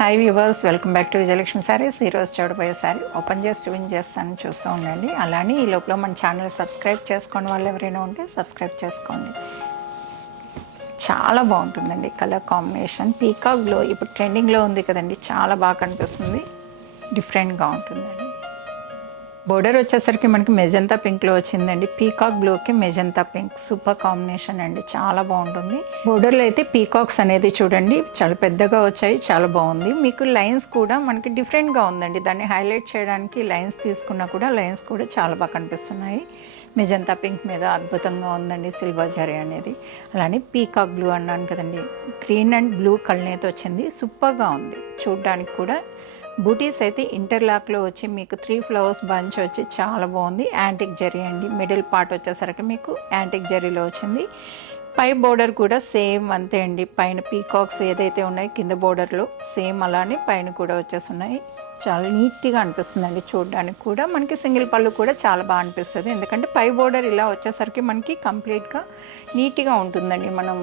Hi viewers, welcome back to Vijayalakshmi saris. ఈరోజు చూడబోయే sorry open చేసి చూపించేస్తాను, చూస్తూ ఉండండి. అలానే ఈ లోపల మన ఛానల్ సబ్స్క్రైబ్ చేసుకోండి, వాళ్ళు ఎవరైనా ఉంటే సబ్స్క్రైబ్ చేసుకోండి. చాలా బాగుంటుందండి కలర్ కాంబినేషన్. పీకాక్ బ్లూ ఇప్పుడు ట్రెండింగ్లో ఉంది కదండి, చాలా బాగా కనిపిస్తుంది, డిఫరెంట్గా ఉంటుందండి. బోర్డర్ వచ్చేసరికి మనకి మెజంతా పింక్లో వచ్చిందండి. పీకాక్ బ్లూకి మెజంతా పింక్ సూపర్ కాంబినేషన్ అండి, చాలా బాగుంటుంది. బోర్డర్లో అయితే పీకాక్స్ అనేది చూడండి చాలా పెద్దగా వచ్చాయి, చాలా బాగుంది. మీకు లైన్స్ కూడా మనకి డిఫరెంట్గా ఉందండి. దాన్ని హైలైట్ చేయడానికి లైన్స్ తీసుకున్నా కూడా లైన్స్ కూడా చాలా బాగా కనిపిస్తున్నాయి. మెజంతా పింక్ మీద అద్భుతంగా ఉందండి సిల్వర్ జరీ అనేది. అలానే పీకాక్ బ్లూ అన్నాను కదండి, గ్రీన్ అండ్ బ్లూ కలనేతో వచ్చింది, సూపర్గా ఉంది చూడడానికి కూడా. బూటీస్ అయితే ఇంటర్లాక్లో వచ్చి మీకు 3 ఫ్లవర్స్ బంచ్ వచ్చి చాలా బాగుంది. యాంటిక్ జరీ అండి, మిడిల్ పార్ట్ వచ్చేసరికి మీకు యాంటిక్ జరీలో వచ్చింది. పై బోర్డర్ కూడా సేమ్ అంతే అండి. పైన పీకాక్స్ ఏదైతే ఉన్నాయో కింద బోర్డర్లో సేమ్ అలానే పైన కూడా వచ్చేస్తున్నాయి. చాలా నీట్గా అనిపిస్తుందండి చూడడానికి కూడా. మనకి సింగిల్ పళ్ళు కూడా చాలా బాగా అనిపిస్తుంది, ఎందుకంటే పై బోర్డర్ ఇలా వచ్చేసరికి మనకి కంప్లీట్గా నీట్గా ఉంటుందండి. మనం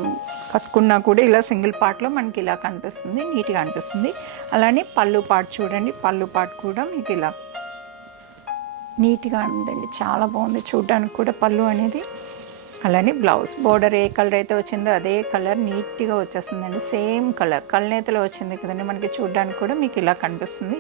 కట్టుకున్నా కూడా ఇలా సింగిల్ పార్ట్లో మనకి ఇలా కనిపిస్తుంది, నీట్గా అనిపిస్తుంది. అలానే పళ్ళు పార్ట్ చూడండి, పళ్ళు పార్ట్ కూడా మీకు ఇలా నీట్గా ఉందండి, చాలా బాగుంది చూడడానికి కూడా పళ్ళు అనేది. అలానే బ్లౌజ్ బోర్డర్ ఏ కలర్ అయితే వచ్చిందో అదే కలర్ నీట్గా వచ్చేస్తుందండి, సేమ్ కలర్ కల్నేతలో వచ్చింది కదండి. మనకి చూడడానికి కూడా మీకు ఇలా కనిపిస్తుంది.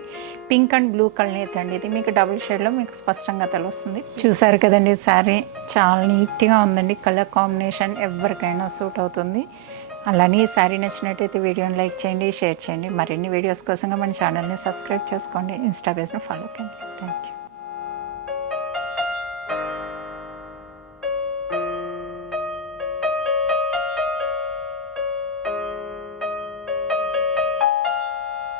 పింక్ అండ్ బ్లూ కల్నేత అండి, ఇది మీకు డబుల్ షేడ్లో మీకు స్పష్టంగా తెలుస్తుంది. చూసారు కదండి, శారీ చాలా నీట్గా ఉందండి. కలర్ కాంబినేషన్ ఎవరికైనా సూట్ అవుతుంది. అలానే ఈ శారీ నచ్చినట్టయితే వీడియోని లైక్ చేయండి, షేర్ చేయండి. మరిన్ని వీడియోస్ కోసంగా మన ఛానల్ని సబ్స్క్రైబ్ చేసుకోండి, ఇన్స్టా పేజ్ని ఫాలో కండి. Thank you.